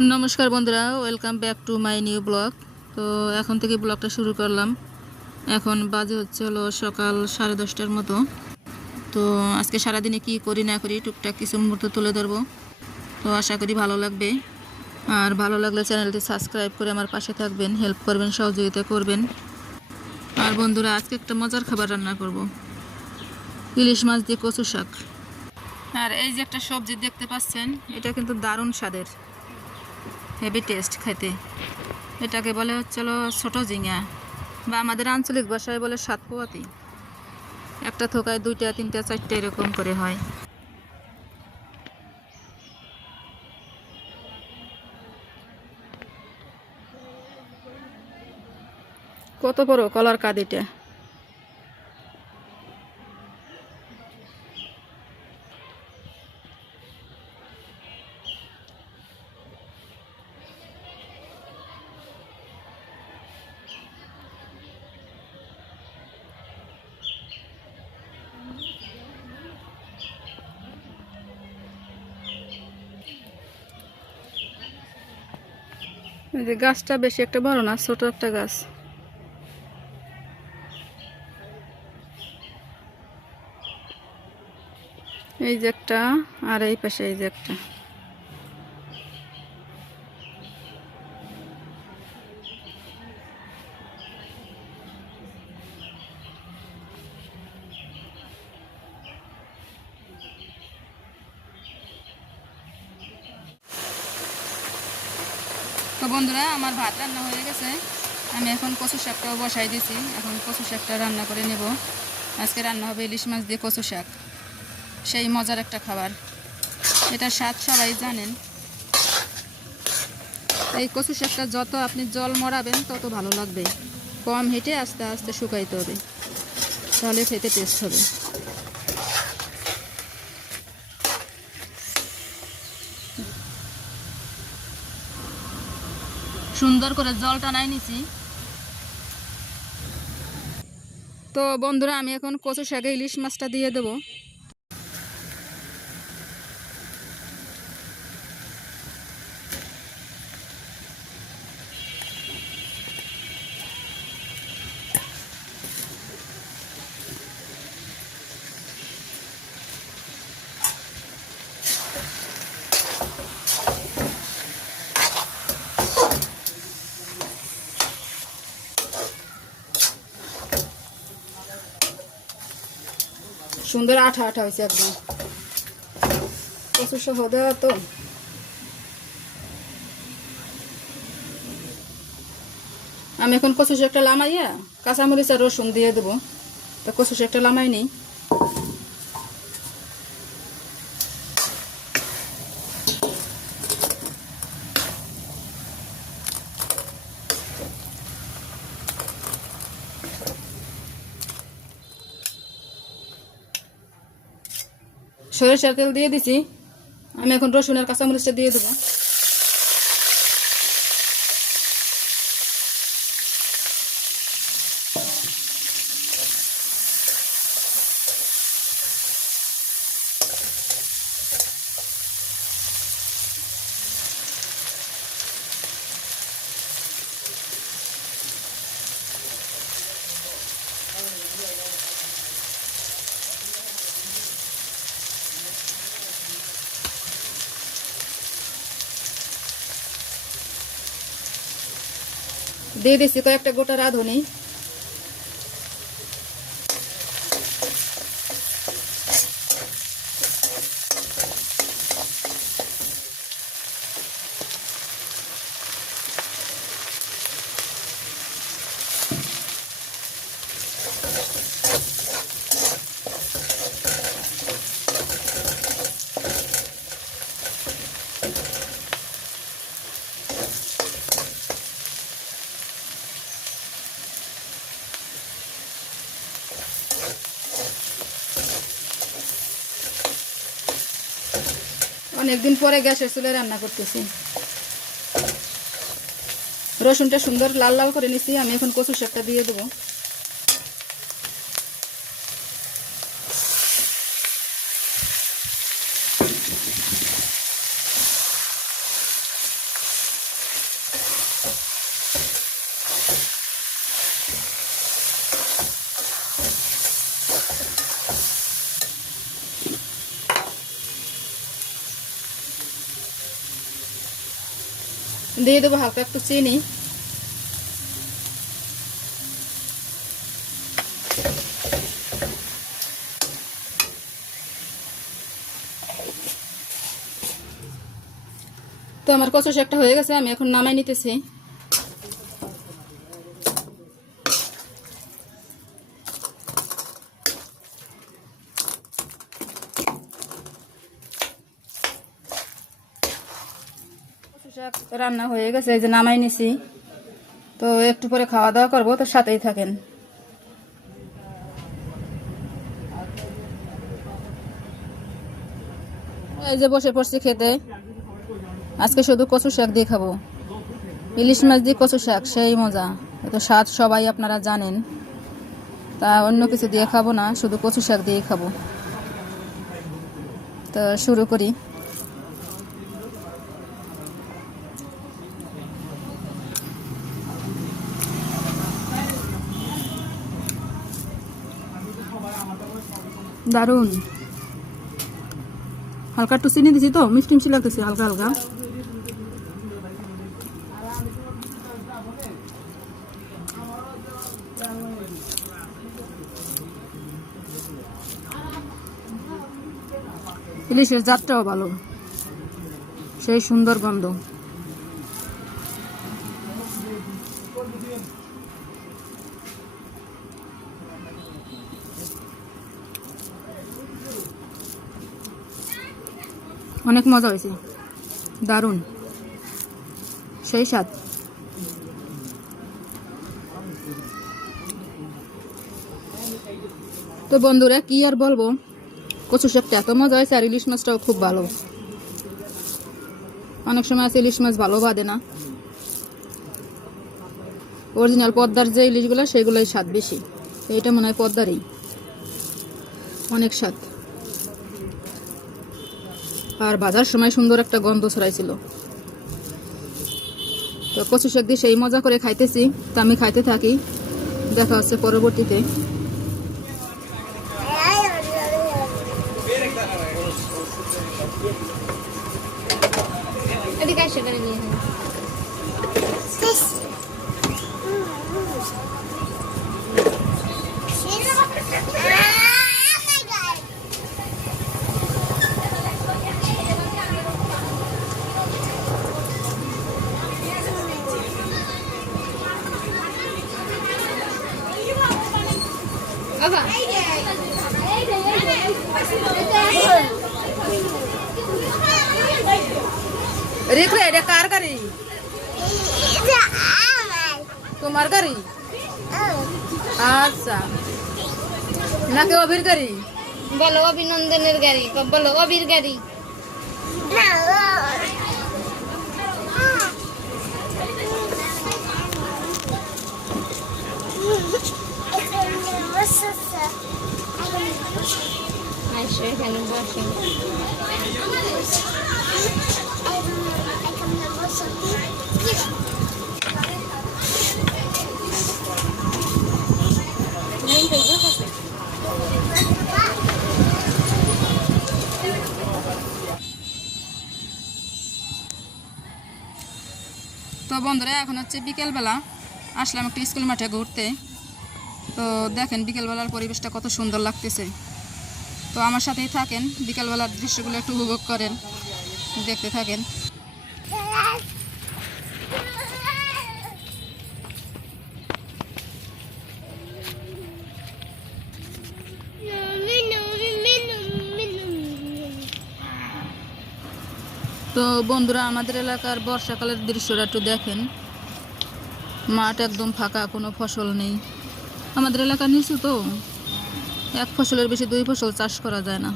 नमस्कार बंधुरा welcome back to my new blog. तो এখন থেকে ব্লগটা শুরু করলাম। এখন বাজে হচ্ছে হলো সকাল 10:30টার মতো। তো আজকে সারা দিনে কি করি না করি টুকটাক কিছু মুহূর্ত তুলে ধরবো। তো আশা করি ভালো লাগবে। আর ভালো লাগলে চ্যানেলটি সাবস্ক্রাইব করে আমার পাশে থাকবেন, হেল্প করবেন, সহযোগিতা করবেন। আর বন্ধুরা আজকে একটা মজার খাবার রান্না করব, ইলিশ মাছ দিয়ে কচু শাক। আর এই যে একটা সবজি দেখতে পাচ্ছেন, এটা কিন্তু দারুণ স্বাদের, হেভি টেস্ট খেতে। এটাকে বলে হচ্ছিল ছোট ঝিঙা, বা আমাদের আঞ্চলিক ভাষায় বলে সাতপোয়াতি। একটা থোকায় 2টা 3টা 4টা এরকম করে হয়। কত বড় কলার কাঁদিটা। এই যে গাছটা বেশি একটা বড় না, ছোট একটা গাছ। এই যে একটা, আর এই পাশে এই যে একটা। তো বন্ধুরা আমার ভাত রান্না হয়ে গেছে। আমি এখন কচু শাকটাও বসাই দিয়েছি। এখন কচু শাকটা রান্না করে নেব। আজকে রান্না হবে ইলিশ মাছ দিয়ে কচু শাক। সেই মজার একটা খাবার, এটা স্বাদ সবাই জানেন। এই কচু শাকটা যত আপনি জল মরাবেন তত ভালো লাগবে। কম হিটে আস্তে আস্তে শুকাইতে হবে, তাহলে খেতে টেস্ট হবে। সুন্দর করে জলটা নাই নিছি। তো বন্ধুরা আমি এখন কচু শাকে ইলিশ মাছটা দিয়ে দেবো। সুন্দর আঠা আঠা হয়েছে একদম কচু শাক দেওয়া। তো আমি এখন কচু শাকটা লামাইয়া কাঁচামরিচ আর রসুন দিয়ে দেবো। তো কচু শাকটা লামাই নেই। সরিষার তেল দিয়ে দিছি। আমি এখন রসুন আর কাঁচামরিচটা দিয়ে দেবো। দিয়ে দিচ্ছি কয়েকটা গোটা রাঁধুনি। অনেকদিন পরে গ্যাসের চুলায় রান্না করতেছি। রসুনটা সুন্দর লাল লাল করে নিছি। আমি এখন কচু শাকটা দিয়ে দেবো। দিয়ে দেবো হালকা একটু চিনি। তো আমার কচু শাকটা হয়ে গেছে, আমি এখন নামাই নিতেছি। কচু শাক রান্না হয়ে গেছে, এই যে নামাই নিছি। তো একটু পরে খাওয়া দাওয়া করবো, তো সাথেই থাকেন। এই যে বসে পড়ছি খেতে। আজকে শুধু কচু শাক দিয়ে খাবো। ইলিশ মাছ দিয়ে কচু শাক সেই মজা, এত স্বাদ সবাই আপনারা জানেন। তা অন্য কিছু দিয়ে খাবো না, শুধু কচু শাক দিয়ে খাবো। তো শুরু করি। দারুণ, হালকা একটু চিনি দিছি, তো মিষ্টি মিষ্টি লাগতেছে হালকা হালকা। ইলিশের জাতটাও ভালো, সেই সুন্দর গন্ধ। অনেক মজা হয়েছে, দারুণ, সেই স্বাদ। তো বন্ধুরা কি আর বলবো, কচু শাকটা এত মজা হয়েছে, আর ইলিশ মাছটাও খুব ভালো। অনেক সময় আছে ইলিশ মাছ ভালো বাদে না, অরিজিনাল পদ্মার যে ইলিশগুলো সেগুলোই স্বাদ বেশি। এটা মনে হয় পদ্মারই, অনেক স্বাদ। আর বাজার সময় সুন্দর একটা গন্ধ ছড়াইছিল। তো কচু শাক দিয়ে সেই মজা করে খাইতেছি। তো আমি খাইতে থাকি, দেখা হচ্ছে পরবর্তীতে। রেখে এটা কার গাড়ি? তোমার গাড়ি? আচ্ছা, নাকি অভির গাড়ি? বলো অভিনন্দনের গাড়ি, বলো অভির গাড়ি। এখানে বসে তো বন্ধুরা এখন হচ্ছে বিকেলবেলা, আসলাম একটু স্কুল মাঠে ঘুরতে। তো দেখেন বিকেলবেলার পরিবেশটা কত সুন্দর লাগতেছে। তো আমার সাথেই থাকেন, বিকেলবেলার দৃশ্যগুলো একটু উপভোগ করেন, দেখতে থাকেন। তো বন্ধুরা আমাদের এলাকার বর্ষাকালের দৃশ্যটা একটু দেখেন। মাঠ একদম ফাঁকা, কোনো ফসল নেই। আমাদের এলাকার নিচু তো, এক ফসলের বেশি দুই ফসল চাষ করা যায় না।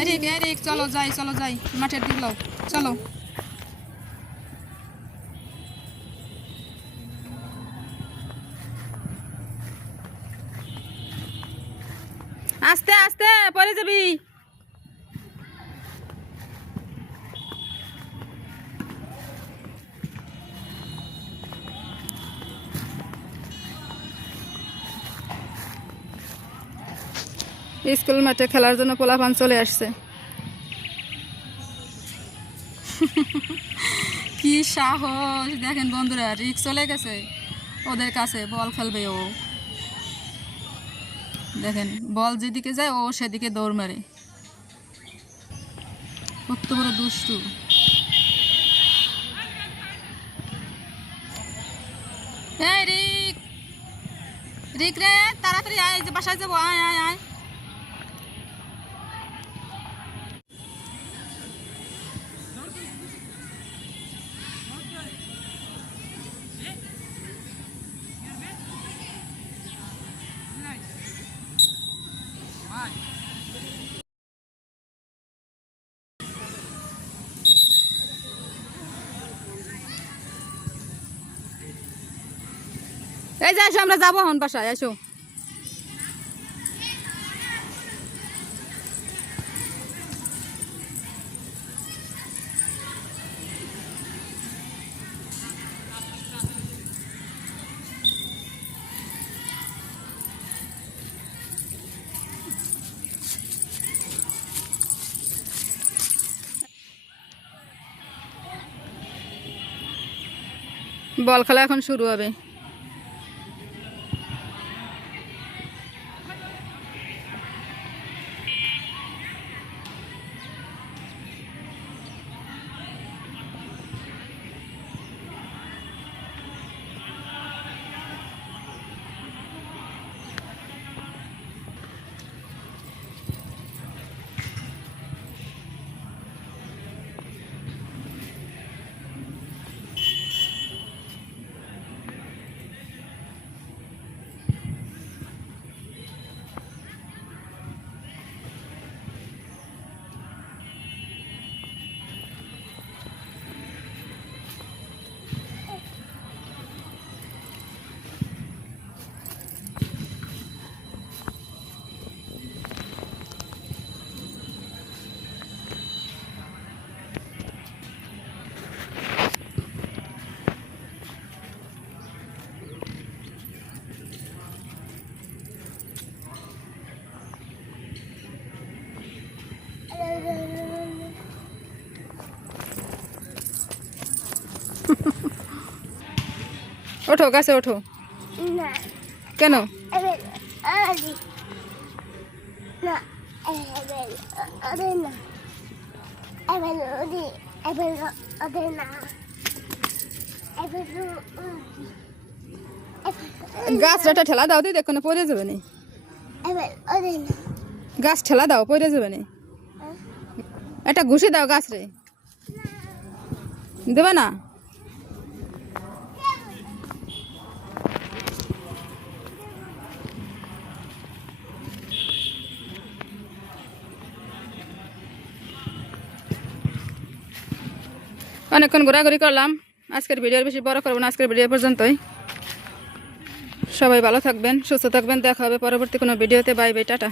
এরিক এরিক চলো যাই, চলো যাই মাঠের দিক, লাও চলো। আস্তে আস্তে পরে যাবি। স্কুল মাঠে খেলার জন্য পোলাপান চলে আসছে। কি সাহস দেখেন বন্ধুরা, রিক্স চলে গেছে ওদের কাছে, বল খেলবে ও। দেখেন বল যেদিকে যায় ও সেদিকে দৌড় মারে, কত বড় দুষ্টু। এই রিক, রিক রে তাড়াতাড়ি আয়, যে বাসায় যাবো, আয় আয় আয়। এই যে আসো, আমরা যাবো এখন বাসায়, আসো। বল খেলা এখন শুরু হবে। ওঠো গাছে ওঠো। না কেন? এবার আদি না এবার আদি না এবার আদি এবার আদি না এবার গাছটা ঠেলা দাও, তুই দেখো না পড়ে যাবে না। এবার আদি না গাছ ঠেলা দাও, পড়ে যাবে না। একটা ঘুষি দাও গাছ রে, দেবে না? অনেকক্ষণ ঘোরাঘুরি করলাম, আজকের ভিডিওর বেশি বড় করবো না, আজকের ভিডিও পর্যন্তই। সবাই ভালো থাকবেন, সুস্থ থাকবেন, দেখা হবে পরবর্তী কোনো ভিডিওতে। Bye bye, tata.